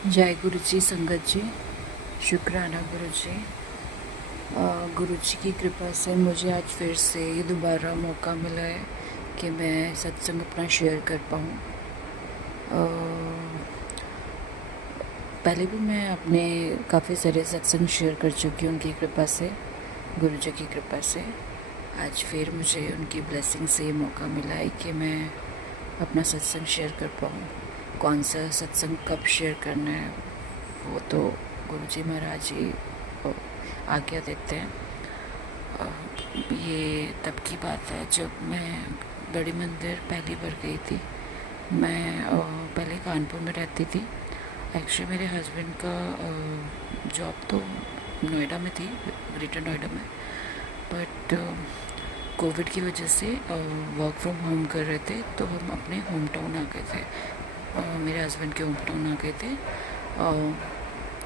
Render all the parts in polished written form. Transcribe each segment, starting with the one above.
जय गुरु जी, संगत जी, शुक्राना गुरु जी। गुरु जी की कृपा से मुझे आज फिर से दोबारा मौका मिला है कि मैं सत्संग अपना शेयर कर पाऊँ। पहले भी मैं अपने काफ़ी सारे सत्संग शेयर कर चुकी हूँ उनकी कृपा से, गुरु जी की कृपा से। आज फिर मुझे उनकी ब्लेसिंग से ये मौका मिला है कि मैं अपना सत्संग शेयर कर पाऊँ। कौन सा सत्संग कब शेयर करना है वो तो गुरु जी महाराज जी आज्ञा देते हैं। ये तब की बात है जब मैं बड़ी मंदिर पहली बार गई थी। मैं पहले कानपुर में रहती थी। एक्चुअली मेरे हस्बैंड का जॉब तो नोएडा में थी, ग्रेटर नोएडा में, बट कोविड की वजह से वर्क फ्रॉम होम कर रहे थे, तो हम अपने होम टाउन आ गए थे। मेरे हस्बैंड के होम टाउन आ गए थे,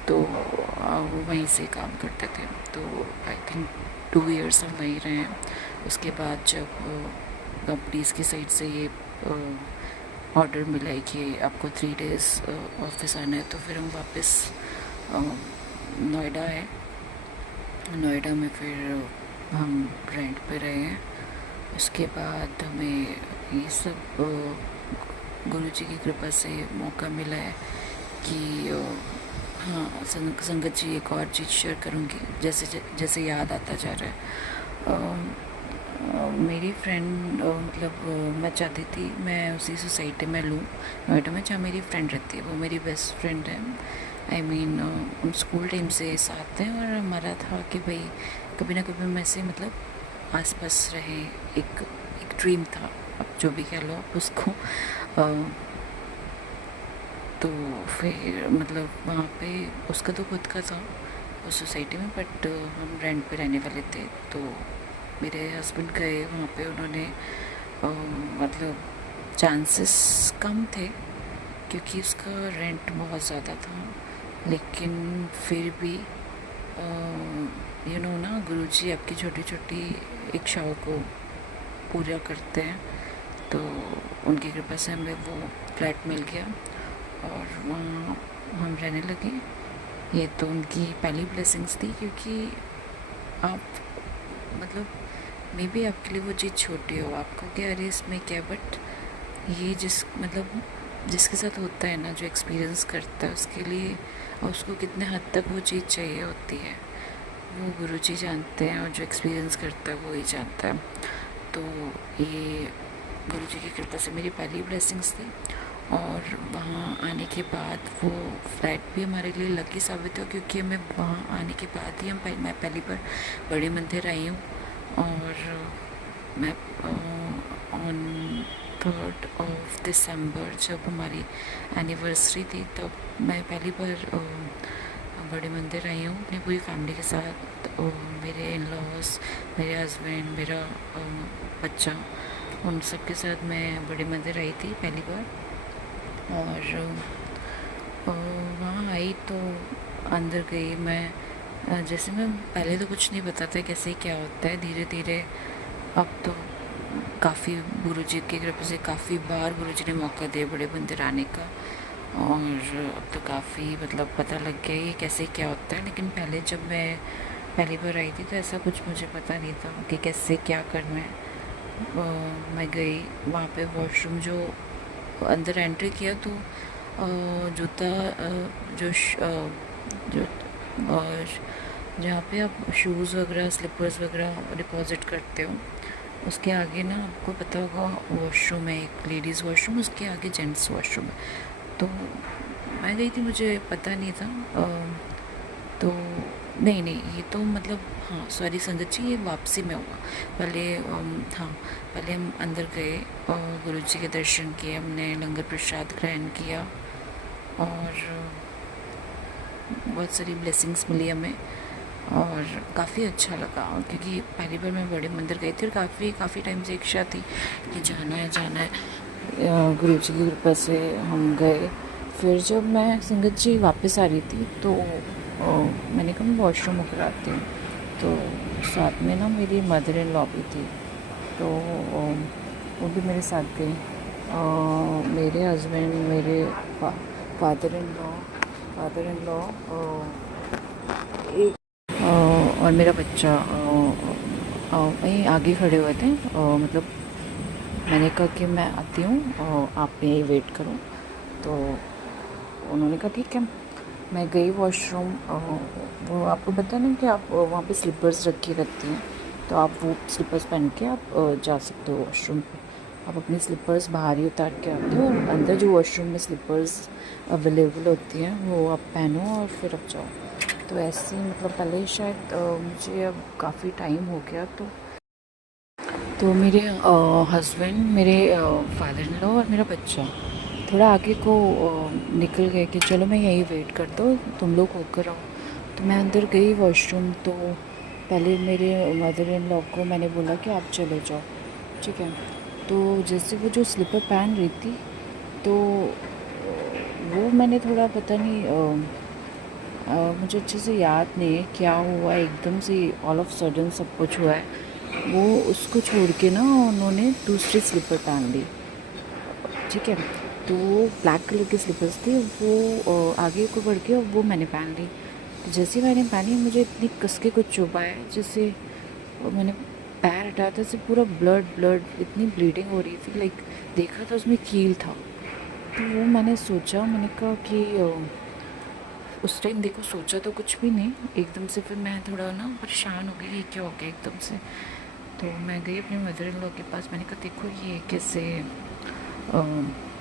तो वो वहीं से काम करते थे। तो आई थिंक 2 इयर्स हम वहीं रहे हैं। उसके बाद जब कंपनीज की साइड से ये ऑर्डर मिला है कि आपको 3 डेज़ ऑफिस आना है, तो फिर हम वापस नोएडा आए। नोएडा में फिर हम रेंट पे रहे हैं। उसके बाद हमें ये सब गुरु जी की कृपा से मौका मिला है कि हाँ, संगत जी एक और चीज़ शेयर करूँगी, जैसे जैसे याद आता जा रहा है। मेरी फ्रेंड मैं चाहती थी मैं उसी सोसाइटी में लूँ नोएडा में जहाँ मेरी फ्रेंड रहती है। वो मेरी बेस्ट फ्रेंड है। आई मीन हम स्कूल टाइम से साथ हैं, और हमारा था कि भाई कभी ना कभी हम ऐसे आसपास रहे। एक एक ड्रीम था, अब जो भी कह लो आप उसको। तो फिर वहाँ पे उसका तो खुद का था उस सोसाइटी में, बट हम रेंट पे रहने वाले थे। तो मेरे हस्बैंड गए वहाँ पे, उन्होंने चांसेस कम थे क्योंकि उसका रेंट बहुत ज़्यादा था, लेकिन फिर भी ना गुरुजी आपकी छोटी छोटी इच्छाओं को पूरा करते हैं। तो उनकी कृपा से हमें वो फ्लैट मिल गया और वहाँ हम रहने लगे। ये तो उनकी पहली ब्लेसिंग्स थी, क्योंकि आप मे बी आपके लिए वो चीज़ छोटी हो, आपको क्या अरे इसमें क्या, बट ये जिसके साथ होता है ना, जो एक्सपीरियंस करता है उसके लिए, और उसको कितने हद तक वो चीज़ चाहिए होती है, वो गुरुजी जानते हैं, और जो एक्सपीरियंस करता है वो ही जानता है। तो ये गुरुजी की कृपा से मेरी पहली ब्लेसिंग्स थी। और वहाँ आने के बाद वो फ्लैट भी हमारे लिए लकी साबित हुआ, क्योंकि हमें वहाँ आने के बाद ही मैं पहली बार बड़े मंदिर आई हूँ। और मैं ऑन 3rd of December जब हमारी एनिवर्सरी थी, तब मैं पहली बार बड़े मंदिर आई हूँ अपनी पूरी फैमिली के साथ। मेरे इन लॉज, मेरे हस्बैंड, मेरा बच्चा, उन सब के साथ मैं बड़े मंदिर आई थी पहली बार। और वहाँ आई तो अंदर गई मैं। जैसे मैं पहले तो कुछ नहीं पता था कैसे क्या होता है, धीरे धीरे अब तो काफ़ी गुरुजी की कृपा से काफ़ी बार गुरुजी ने मौका दिया बड़े मंदिर आने का, और अब तो काफ़ी पता लग गया ये कैसे क्या होता है। लेकिन पहले जब मैं पहली बार आई थी तो ऐसा कुछ मुझे पता नहीं था कि कैसे क्या करना है। मैं गई वहाँ पे, वॉशरूम जो अंदर एंट्री किया तो जूता जो जो जहाँ पे आप शूज़ वगैरह, स्लीपर्स वगैरह डिपॉजिट करते हो, उसके आगे ना आपको पता होगा वॉशरूम है, एक लेडीज़ वॉशरूम, उसके आगे जेंट्स वॉशरूम है। तो मैं गई थी, मुझे पता नहीं था। तो नहीं ये तो हाँ सॉरी संगत जी, ये वापसी में हुआ। पहले हाँ, पहले हम अंदर गए और गुरु जी के दर्शन किए, हमने लंगर प्रसाद ग्रहण किया, और बहुत सारी ब्लेसिंग्स मिली हमें, और काफ़ी अच्छा लगा। क्योंकि पहली बार मैं बड़े मंदिर गई थी, और काफ़ी टाइम से इच्छा थी कि जाना है। गुरु जी की कृपा से हम गए। फिर जब मैं संगत जी वापस आ रही थी तो मैंने कहा मैं वॉशरूम होकर आती हूँ। तो साथ में ना मेरी मदर इन लॉ भी थी, तो वो भी मेरे साथ गई। मेरे हस्बैंड, मेरे father in law, father in law एक और मेरा बच्चा वहीं आगे खड़े हुए थे। मतलब मैंने कहा कि मैं आती हूँ और आप यहीं वेट करो। तो उन्होंने कहा ठीक है। मैं गई वॉशरूम। वो आपको पता ना कि आप वहाँ पे स्लीपर्स रखी रहती हैं, तो आप वो स्लीपर्स पहन के आप जा सकते हो वॉशरूम पे। आप अपनी स्लीपर्स बाहर ही उतार के आते हो और अंदर जो वॉशरूम में स्लीपर्स अवेलेबल होती हैं वो आप पहनो और फिर आप जाओ। तो ऐसे ही मतलब पहले शायद मुझे अब काफ़ी टाइम हो गया। तो मेरे हस्बैंड, मेरे फादर इन लॉ और मेरा बच्चा थोड़ा आगे को निकल गए कि चलो मैं यहीं वेट करता हूँ, तुम लोग होकर आओ। तो मैं अंदर गई वॉशरूम। तो पहले मेरे मदर इन लॉ को मैंने बोला कि आप चले जाओ, ठीक है। तो जैसे वो जो स्लीपर पहन रही थी, तो वो मैंने थोड़ा पता नहीं मुझे अच्छे से याद नहीं है क्या हुआ, एकदम से ऑल ऑफ सडन सब कुछ हुआ है। वो उसको छोड़ के ना उन्होंने दूसरी स्लीपर पहन ली, ठीक है। तो वो ब्लैक कलर की स्लीपर्स थी, वो आगे को बढ़ के वो मैंने पहन ली। तो जैसे मैंने पहनी मुझे इतनी कस के कुछ चुभा है, जैसे मैंने पैर हटाया था से पूरा ब्लड ब्लड, इतनी ब्लीडिंग हो रही थी। लाइक देखा तो उसमें कील था। तो वो मैंने सोचा, मैंने कहा कि उस टाइम देखो सोचा तो कुछ भी नहीं, एकदम से फिर मैं थोड़ा ना परेशान हो गई, ये क्या हो गया एकदम से। तो मैं गई अपने मदर इन लॉ के पास। मैंने कहा देखो ये कैसे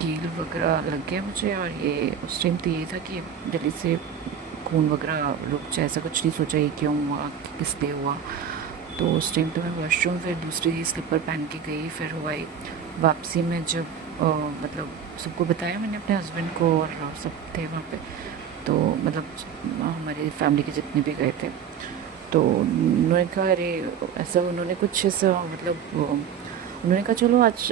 कील वगैरह लग गया मुझे, और ये उस टाइम तो ये था कि जल्दी से खून वगैरह रुक जाए, ऐसा कुछ नहीं सोचा ये क्यों हुआ, किस लिए हुआ। तो उस टाइम तो मैं वॉशरूम फिर दूसरी स्लीपर पहन के गई। फिर हुआ ही वापसी में जब मतलब सबको बताया मैंने अपने हस्बैंड को, और सब थे वहाँ पे। तो मतलब हमारी फैमिली के जितने भी गए थे, तो उन्होंने कहा अरे ऐसा, उन्होंने कुछ ऐसा मतलब उन्होंने कहा चलो आज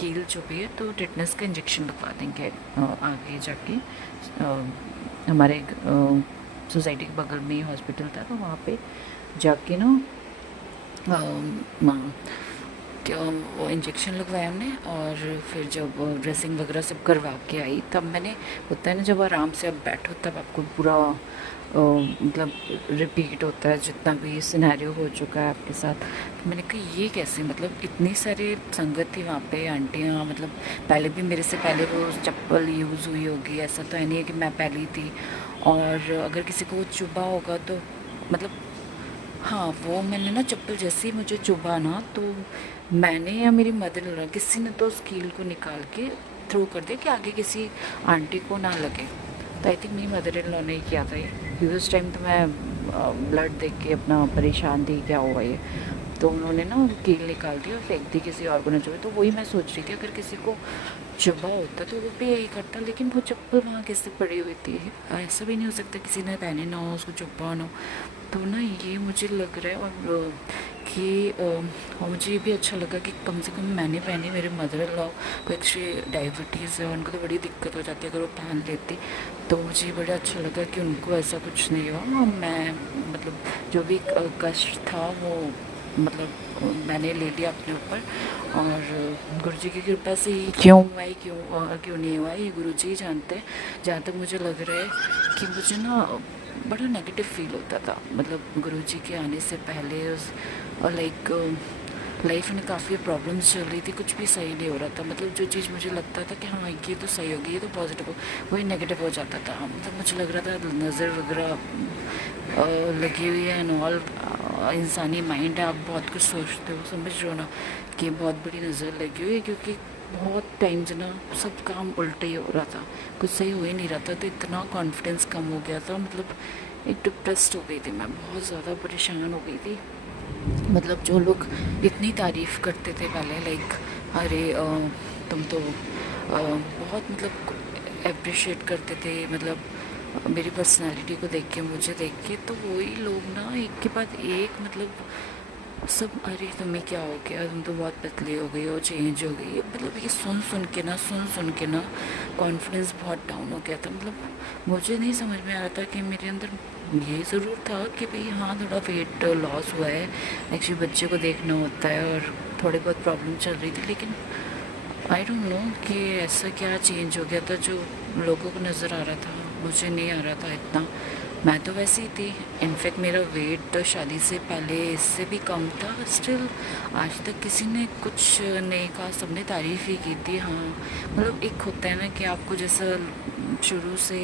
कील जो भी है तो टिटनेस का इंजेक्शन लगवा देंगे आगे जाके। हमारे सोसाइटी के बगल में ही हॉस्पिटल था, तो वहाँ पे जाके ना क्या वो इंजेक्शन लगवाया हमने। और फिर जब ड्रेसिंग वगैरह सब करवा के आई, तब मैंने, होता है ना जब आराम से आप बैठो तब आपको पूरा मतलब रिपीट होता है जितना भी सिनेरियो हो चुका है आपके साथ। तो मैंने कहा ये कैसे, मतलब इतनी सारी संगत थी वहाँ पे, आंटियाँ, मतलब पहले भी मेरे से पहले वो चप्पल यूज़ हुई होगी, ऐसा तो है नहीं है कि मैं पहली थी। और अगर किसी को चुभा होगा तो मतलब, हाँ वो मैंने ना चप्पल जैसे ही मुझे चुभा ना, तो मैंने या मेरी मदर इन लॉ किसी ने तो उस कील को निकाल के थ्रो कर दिया कि आगे किसी आंटी को ना लगे। तो आई थिंक मेरी मदर इन लॉ ने ही किया था ये, क्योंकि उस टाइम तो मैं ब्लड देख के अपना परेशान थी क्या हुआ ये। तो उन्होंने ना कील निकाल दी और फेंक दी किसी और को न चुभे। तो वही मैं सोच रही थी, अगर किसी को चुभा होता तो वो भी यही करता, लेकिन वो चप्पल वहाँ कैसे पड़ी हुई थी, ऐसा भी नहीं हो सकता किसी ने पहने ना हो, उसको चुभा ना हो। तो ना ये मुझे लग रहा है, और कि और मुझे ये भी अच्छा लगा कि कम से कम मैंने पहनी, मेरे मदर इन लॉ को एक्चुअली डायबिटीज़ है, उनको तो बड़ी दिक्कत हो जाती है अगर वो पहन लेती। तो मुझे बड़ा अच्छा लगा कि उनको ऐसा कुछ नहीं हुआ। और मैं मतलब जो भी कष्ट था वो मतलब मैंने ले लिया अपने ऊपर। और गुरु जी की कृपा से ही क्यों हुआ है, क्यों नहीं हुआ है, ये गुरु जी ही जानते हैं। जहाँ तक मुझे लग रहा है कि मुझे ना बड़ा नेगेटिव फील होता था, मतलब गुरुजी के आने से पहले उस, और लाइक लाइफ में काफ़ी प्रॉब्लम्स चल रही थी, कुछ भी सही नहीं हो रहा था। मतलब जो चीज़ मुझे लगता था कि हाँ ये तो सही होगी, ये तो पॉजिटिव हो, वही नेगेटिव हो जाता था। मतलब मुझे लग रहा था नज़र वगैरह लगी हुई है एंड ऑल। इंसानी माइंड है, आप बहुत कुछ सोचते हो, समझ रहे हो ना, कि बहुत बड़ी नज़र लगी हुई है। क्योंकि बहुत टाइम से ना सब काम उल्टा ही हो रहा था, कुछ सही हो ही नहीं रहा था। तो इतना कॉन्फिडेंस कम हो गया था, मतलब एक डिप्रेस्ड हो गई थी मैं, बहुत ज़्यादा परेशान हो गई थी। मतलब जो लोग इतनी तारीफ़ करते थे पहले, लाइक अरे तुम तो बहुत मतलब अप्रिशिएट करते थे, मतलब मेरी पर्सनालिटी को देख के, मुझे देख के, तो वही लोग ना एक के बाद एक मतलब सब, अरे तुम्हें क्या हो गया, तुम तो बहुत पतली हो गई हो, चेंज हो गई। मतलब ये सुन के ना कॉन्फिडेंस बहुत डाउन हो गया था। मतलब मुझे नहीं समझ में आ रहा था कि मेरे अंदर ये ज़रूर था कि भाई हाँ थोड़ा वेट लॉस हुआ है, एक्चुअली बच्चे को देखना होता है, और थोड़ी बहुत प्रॉब्लम चल रही थी। लेकिन आई डोंट नो कि ऐसा क्या चेंज हो गया था जो लोगों को नज़र आ रहा था। मुझे नहीं आ रहा था इतना। मैं तो वैसे ही थी, इनफैक्ट मेरा वेट शादी से पहले इससे भी कम था। स्टिल आज तक किसी ने कुछ नहीं कहा, सबने तारीफ़ ही की थी। हाँ मतलब एक होता है ना कि आपको जैसा शुरू से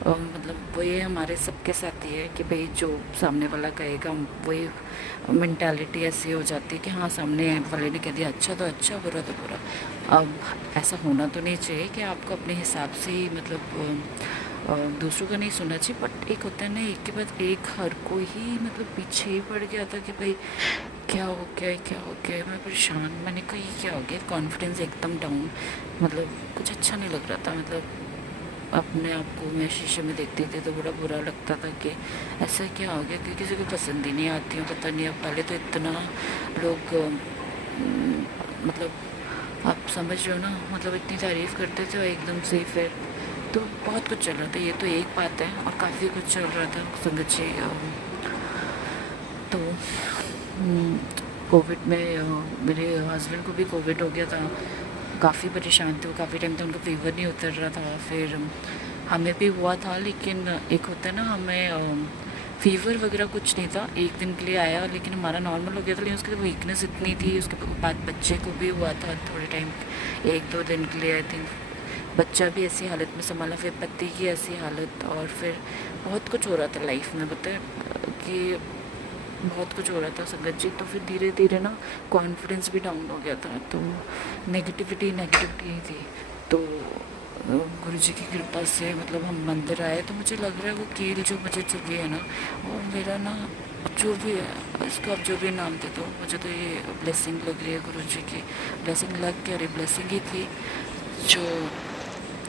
मतलब वही हमारे सबके साथ ही है कि भाई जो सामने वाला कहेगा वही मेंटालिटी ऐसी हो जाती है कि हाँ सामने वाले ने कह दिया अच्छा तो अच्छा, बुरा तो बुरा। अब ऐसा होना तो नहीं चाहिए कि आपको अपने हिसाब से ही मतलब दूसरों का नहीं सुनना चाहिए, बट एक होता है ना एक के बाद एक हर कोई ही मतलब पीछे ही पड़ गया था कि भाई क्या हो गया है, क्या हो गया है। मैं परेशान, मैंने कहा ये क्या हो गया, कॉन्फिडेंस एकदम डाउन, मतलब कुछ अच्छा नहीं लग रहा था। मतलब अपने आप को मैं शीशे में देखती थी तो बड़ा बुरा लगता था कि ऐसा क्या हो गया, कि किसी को पसंद ही नहीं आती हूँ, पता नहीं। अब पहले तो इतना लोग मतलब आप समझ रहे हो ना, मतलब इतनी तारीफ़ करते थे और एकदम से फिर तो बहुत कुछ चल रहा था। ये तो एक बात है और काफ़ी कुछ चल रहा था संगत जी। तो कोविड में मेरे हस्बैंड को भी कोविड हो गया था, काफ़ी परेशान थे वो, काफ़ी टाइम तक उनका फीवर नहीं उतर रहा था। फिर हमें भी हुआ था, लेकिन एक होता है ना हमें फीवर वगैरह कुछ नहीं था, एक दिन के लिए आया लेकिन हमारा नॉर्मल हो गया था। लेकिन उसकी वीकनेस इतनी थी, उसके बाद बच्चे को भी हुआ था थोड़े टाइम, एक दो दिन के लिए आई थिंक। बच्चा भी ऐसी हालत में संभाला, फिर पति की ऐसी हालत, और फिर बहुत कुछ हो रहा था लाइफ में, पता है कि बहुत कुछ हो रहा था संगत जी। तो फिर धीरे धीरे ना कॉन्फिडेंस भी डाउन हो गया था, तो नेगेटिविटी नेगेटिविटी ही थी। तो गुरु जी की कृपा से मतलब हम मंदिर आए, तो मुझे लग रहा है वो कील जो मुझे चाहिए है ना, और मेरा ना जो भी है इसको आप जो भी नाम दे दो, मुझे तो ये ब्लेसिंग लग रही है गुरु जी की। ब्लेसिंग लग क्या रही, ब्लेसिंग ही थी। जो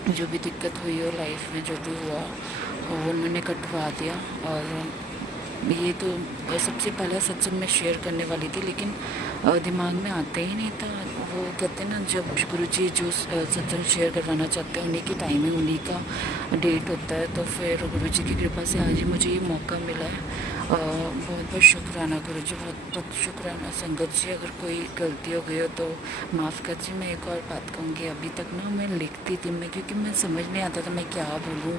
जो भी दिक्कत हुई हो लाइफ में, जो भी हुआ वो उन्होंने कटवा दिया। और ये तो सबसे पहला सत्संग में शेयर करने वाली थी, लेकिन दिमाग में आता ही नहीं था। वो कहते हैं ना जब गुरु जी जो सत्संग शेयर करवाना चाहते हैं उन्हीं की टाइमिंग, उन्हीं का डेट होता है। तो फिर गुरु जी की कृपा से आज ही मुझे ये मौका मिला है। बहुत बहुत शुक्राना गुरु जी, बहुत बहुत शुक्राना। संगत जी अगर कोई गलती हो गई हो तो माफ़ कर जी। मैं एक और बात कहूँगी, अभी तक ना मैं लिखती थी, मैं क्योंकि मैं समझ नहीं आता था मैं क्या बोलूँ,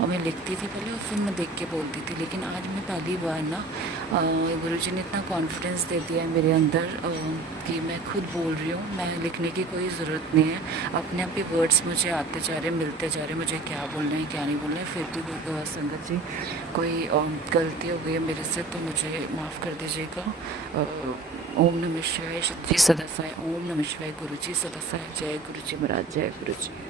और मैं लिखती थी पहले और फिर मैं देख के बोलती थी। लेकिन आज मैं पहली बार ना गुरु जी ने इतना कॉन्फिडेंस दे दिया है मेरे अंदर कि मैं खुद बोल रही हूँ, मैं लिखने की कोई ज़रूरत नहीं है। अपने आप ही वर्ड्स मुझे आते जा रहे, मिलते जा रहे, मुझे क्या बोलना है क्या नहीं बोलना है। फिर भी संगत जी कोई गलती हो गई है मेरे से तो मुझे माफ़ कर दीजिएगा। ओम नमः शिवाय, सच्ची सदा साई। ओम नमः शिवाय, गुरु जी सदा साई। जय गुरु जी महाराज, जय गुरु जी।